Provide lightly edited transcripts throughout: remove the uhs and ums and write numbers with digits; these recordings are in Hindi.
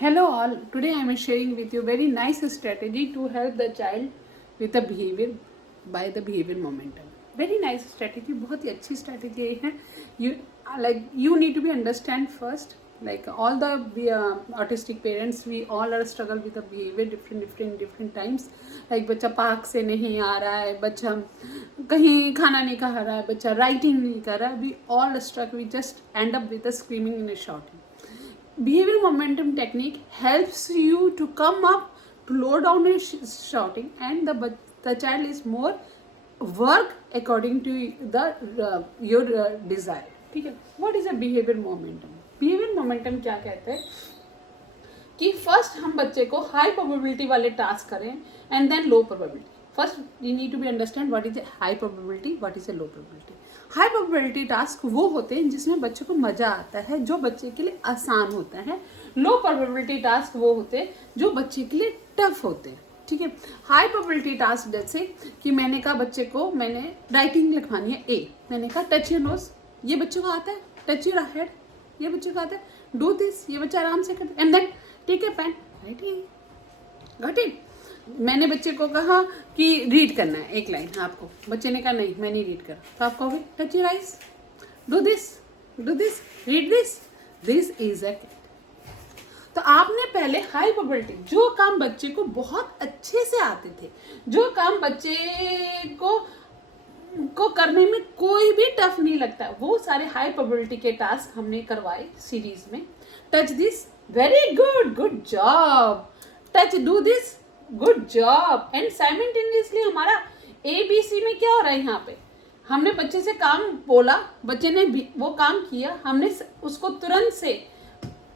Hello all, today I am sharing with you very nice strategy to help the child with the behavior by the behavior momentum. Very nice strategy, बहुत ही अच्छी strategy है. You need to be understand first, like all the autistic parents, we all are struggle with the behavior different times. Like बच्चा पार्क से नहीं आ रहा है, बच्चा कहीं खाना नहीं खा रहा है, बच्चा writing नहीं कर रहा है. We all struggle, we just end up with a screaming and a shouting. Behavior momentum technique helps you to come up, to low down your shouting, and the child is more work according to your desire. ठीक है. What is a behavior momentum? Behavior momentum क्या कहते हैं कि फर्स्ट हम बच्चे को हाई प्रोबेबिलिटी वाले टास्क करें and then low probability. First you need to be understand what is a high probability, what is a low probability. High probability task वो होते हैं जिसमें बच्चे को मजा आता है, जो बच्चे के लिए आसान होता है. लो प्रोबेबिलिटी टास्क वो होते हैं जो बच्चे के लिए टफ होते हैं. ठीक है. हाई प्रोबेबिलिटी टास्क जैसे कि मैंने कहा बच्चे को मैंने राइटिंग लिखवानी है ए, मैंने कहा टच योर नोज, ये बच्चे को आता है. टच योर हेड, ये बच्चे को आता है. डू दिस, ये बच्चा आराम से करता है. And then take a pen, right got it. मैंने बच्चे को कहा कि रीड करना है एक लाइन आपको, बच्चे ने कहा नहीं मैं नहीं रीड कर, तो आप कहोगे touch your eyes, do this, read this, this is a cat. तो आपने पहले हाई प्रोबेबिलिटी, जो काम बच्चे को बहुत अच्छे से आते थे, जो काम बच्चे को करने में कोई भी टफ नहीं लगता, वो सारे हाई प्रोबेबिलिटी के टास्क हमने करवाए सीरीज में. Touch this, very good, good job. Touch, do this, good job. And simultaneously हमारा ABC में क्या हो रहा है, यहाँ पे हमने बच्चे से काम बोला, बच्चे ने वो काम किया, हमने उसको तुरंत से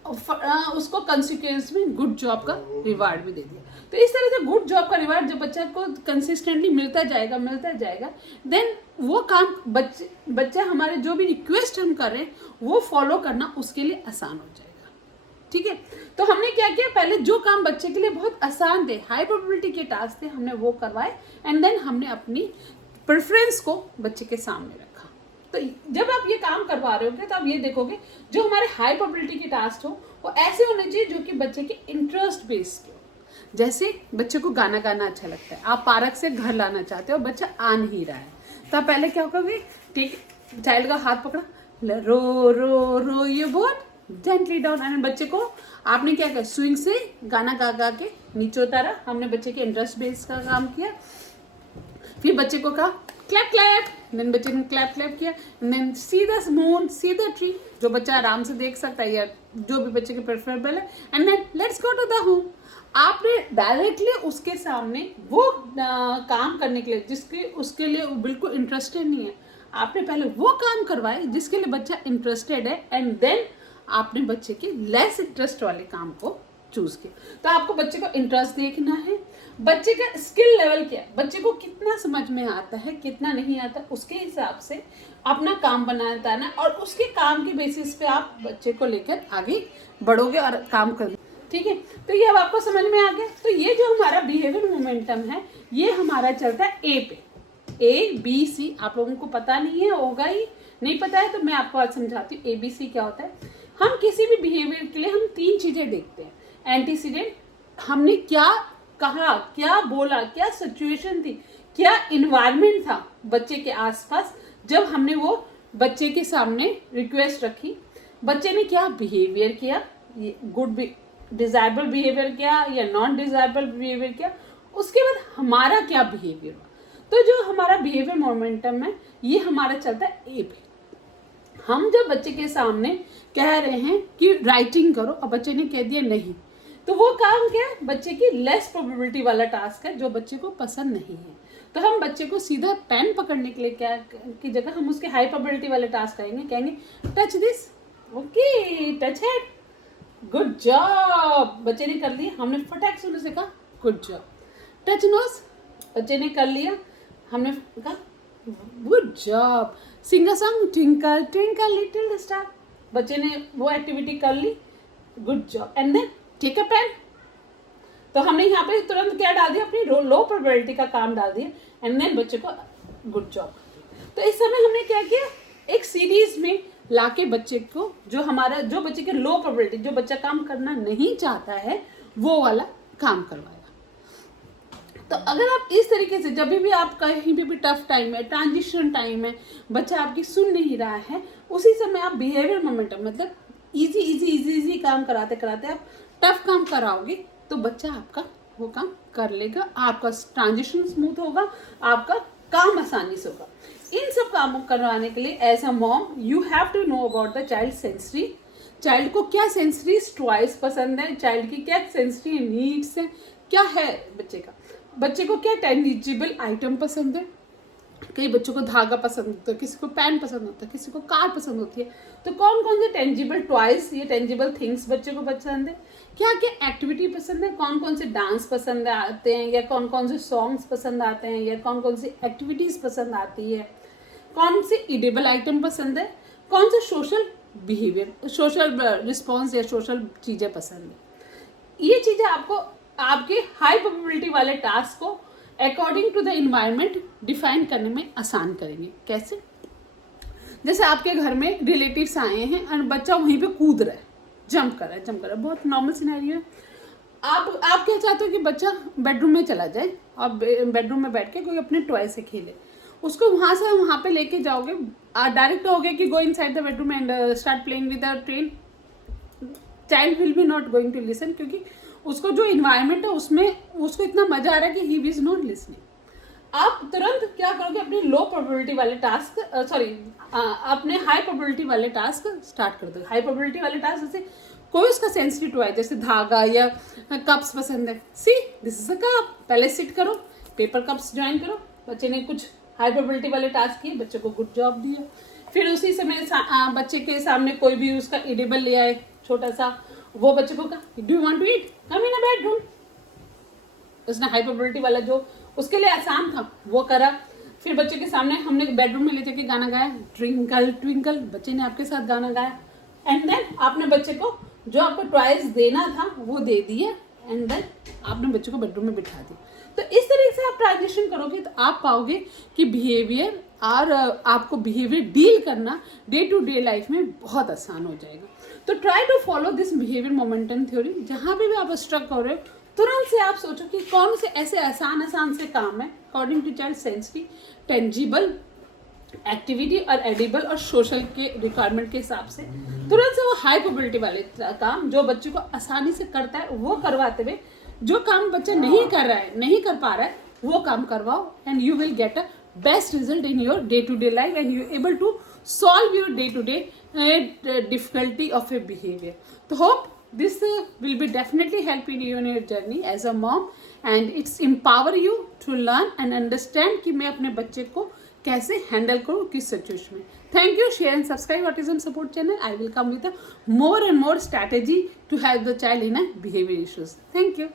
उसको कंसिक्वेंस में गुड जॉब का रिवार्ड भी दे दिया. तो इस तरह से गुड जॉब का रिवार्ड जब बच्चा को कंसिस्टेंटली मिलता जाएगा देन वो काम बच्चा हमारे जो भी रिक्वेस्ट हम कर रहे हैं वो फॉलो करना उसके लिए आसान हो जाएगा. ठीक है. तो हमने क्या किया, पहले जो काम बच्चे के लिए बहुत आसान थे, हाई प्रोबेबिलिटी के टास्क थे, हमने वो करवाए एंड देन हमने अपनी प्रेफरेंस को बच्चे के सामने रखा. तो जब आप ये काम करवा रहे होगे तो आप ये देखोगे जो हमारे हाई प्रोबेबिलिटी के टास्क हो वो ऐसे होने चाहिए जो कि बच्चे के इंटरेस्ट बेस्ड हो. जैसे बच्चे को गाना गाना अच्छा लगता है, आप पार्क से घर लाना चाहते हो, बच्चा आ नहीं रहा है, तो आप पहले क्या करोगे, ठीक, चाइल्ड का हाथ पकड़ा, रो रो रो ये बोट जेंटली डाउन. एंड बच्चे को आपने क्या किया, स्विंग से गाना गा गा के नीचे उतारा. हमने बच्चे के इंटरेस्ट बेस का काम किया. फिर बच्चे को कहा क्लैप क्लैप, देन बच्चे ने क्लैप क्लैप किया. Then see the moon, see the tree, जो बच्चा आराम से देख सकता है या जो भी बच्चे के प्रेफरेबल है. And then let's go to the home. आपने डायरेक्टली उसके सामने वो काम करने के लिए जिसके उसके लिए वो बिल्कुल इंटरेस्टेड नहीं है, आपने पहले वो काम करवाए जिसके लिए बच्चा इंटरेस्टेड है एंड देन आपने बच्चे के लेस इंटरेस्ट वाले काम को चूज किया. तो आपको बच्चे को इंटरेस्ट देखना है, बच्चे का स्किल लेवल क्या है, बच्चे को कितना समझ में आता है कितना नहीं आता, उसके हिसाब से अपना काम बनाता है ना, और उसके काम के बेसिस पे आप बच्चे को लेकर आगे बढ़ोगे और काम करोगे. ठीक है. तो ये अब आपको समझ में आ गया. तो ये जो हमारा बिहेवियर मोमेंटम है ये हमारा चलता है ए पे, ABC. आप लोगों को पता नहीं है, होगा ही नहीं पता है तो मैं आपको आज समझाती हूँ ABC क्या होता है. हम किसी भी बिहेवियर के लिए हम 3 चीजें देखते हैं. एंटीसीडेंट, हमने क्या कहा, क्या बोला, क्या सिचुएशन थी, क्या इन्वायरमेंट था बच्चे के आसपास जब हमने वो बच्चे के सामने रिक्वेस्ट रखी, बच्चे ने क्या बिहेवियर किया, गुड डिजायरेबल बिहेवियर किया या नॉन डिजायरेबल बिहेवियर किया, उसके बाद हमारा क्या बिहेवियर हुआ. तो जो हमारा बिहेवियर मोमेंटम है ये हमारा चलता है ए पे. हम जब बच्चे के सामने कह रहे हैं कि राइटिंग करो और बच्चे ने कह दिया नहीं, तो वो काम क्या है, बच्चे की लेस प्रोबेबिलिटी वाला टास्क है जो बच्चे को पसंद नहीं है. तो हम बच्चे को सीधा पेन पकड़ने के लिए क्या की जगह हम उसके हाई प्रोबेबिलिटी वाले टास्क कहेंगे touch this, okay, touch head, good job. बच्चे ने कर लिया, हमने फटाक से उसे कहा गुड जॉब. टच नोज, बच्चे ने कर लिया, हमने कहा good job. Sing a song twinkle twinkle little star, बच्चे ने वो एक्टिविटी कर ली, good job. And then take a pen. तो हमने यहाँ पे तुरंत क्या डाल दिया, अपनी लो प्रोबेबिलिटी का काम डाल दिया एंड देन बच्चे को गुड जॉब. तो इस समय हमने क्या किया, एक सीरीज में लाके बच्चे को जो बच्चे के लो प्रोबेबिलिटी, जो बच्चा काम करना नहीं चाहता है वो वाला काम करवाएगा। तो अगर आप इस तरीके से जब भी आप कहीं भी टफ टाइम है, ट्रांजिशन टाइम है, बच्चा आपकी सुन नहीं रहा है, उसी समय आप बिहेवियर मोमेंटम मतलब इजी काम कराते कराते आप टफ काम कराओगे तो बच्चा आपका वो काम कर लेगा, आपका ट्रांजिशन स्मूथ होगा, आपका काम आसानी से होगा। इन सब कामों करवाने के लिए as a mom you have to know about the child sensory, child को क्या सेंसरी टॉयज पसंद है, चाइल्ड की क्या सेंसरी नीड्स है, क्या है बच्चे को क्या टेंजिबल आइटम पसंद है। कई बच्चों को धागा पसंद होता है, किसी को पेन पसंद होता है, किसी को कार पसंद होती है। तो कौन कौन से टेंजिबल टॉयज, ये टेंजिबल थिंग्स बच्चे को पसंद है, क्या क्या एक्टिविटी पसंद है, कौन कौन से डांस पसंद आते हैं, या कौन कौन से सॉन्ग्स पसंद आते हैं, या कौन कौन सी एक्टिविटीज़ पसंद आती है, कौन से इडेबल आइटम पसंद है, कौन से सोशल बिहेवियर, सोशल रिस्पॉन्स या सोशल चीज़ें पसंद है। ये चीज़ें आपको आपके हाई प्रोबेबिलिटी वाले टास्क को according to the environment define करने में आसान करेंगे। कैसे? जैसे आपके घर में रिलेटिव्स आए हैं और बच्चा वहीं पे कूद रहा है, जंप कर रहा है, बहुत नॉर्मल सिनेरियो है। आप क्या चाहते हो कि बच्चा बेडरूम में चला जाए और बेडरूम में बैठ के कोई अपने टॉय से खेले, उसको वहाँ से वहाँ पे लेके जाओगे, डायरेक्ट हो गया कि go inside the bedroom and start playing with the train, child will be not going to listen, क्योंकि उसको जो इन्वायरमेंट है उसमें उसको इतना मजा आ रहा है कि ही इज नॉट लिसनिंग। आप तुरंत क्या करोगे, अपने लो प्रोबेबिलिटी वाले टास्क अपने हाई प्रोबेबिलिटी वाले टास्क स्टार्ट कर दो। हाई प्रोबेबिलिटी वाले टास्क जैसे कोई उसका सेंसिटिव टॉय जैसे धागा या कप्स पसंद है, see this is a cup, पहले सिट करो, पेपर कप्स ज्वाइन करो। बच्चे ने कुछ हाई प्रोबेबिलिटी वाले टास्क किए, बच्चे को गुड जॉब दिया। फिर उसी समय बच्चे के सामने कोई भी उसका एडिबल ले आए छोटा सा, वो बच्चे को कहा do you want to eat, come in a bedroom. उसने हाई प्रोबेबिलिटी वाला जो उसके लिए आसान था वो करा। फिर बच्चे के सामने हमने बेडरूम में ले जाके गाना गाया, ट्विंकल ट्विंकल, बच्चे ने आपके साथ गाना गाया। एंड देन आपने बच्चे को जो आपको टॉयज देना था वो दे दिए, एंड देन आपने बच्चे को बेडरूम में बिठा दिया। तो इस तरीके से आप ट्रांजिशन करोगे तो आप पाओगे कि बिहेवियर और आपको बिहेवियर डील करना डे टू डे लाइफ में बहुत आसान हो जाएगा। तो try to follow this behaviour momentum theory. जहाँ पे भी आप स्ट्रक कर रहे हो तुरंत से आप सोचो कि कौन से ऐसे आसान से काम है according to child sensory, tangible activity और एडिबल और सोशल के रिक्वायरमेंट के हिसाब से तुरंत से वो हाई प्रोबेबिलिटी वाले काम जो बच्चे को आसानी से करता है वो करवाते हुए, जो काम बच्चा नहीं कर रहा है, नहीं कर पा रहा है, वो काम करवाओ, and you will get a best result in your day to day life, and you able to solve your day to day difficulty of a behavior. So hope this will be definitely helping you in your journey as a mom, and it's empower you to learn and understand कि मैं अपने बच्चे को कैसे हैंडल करूँ किस सिचुएशन में। Thank you, share and subscribe autism support channel. I will come with more and more strategy to help the child in a behavior issues. Thank you.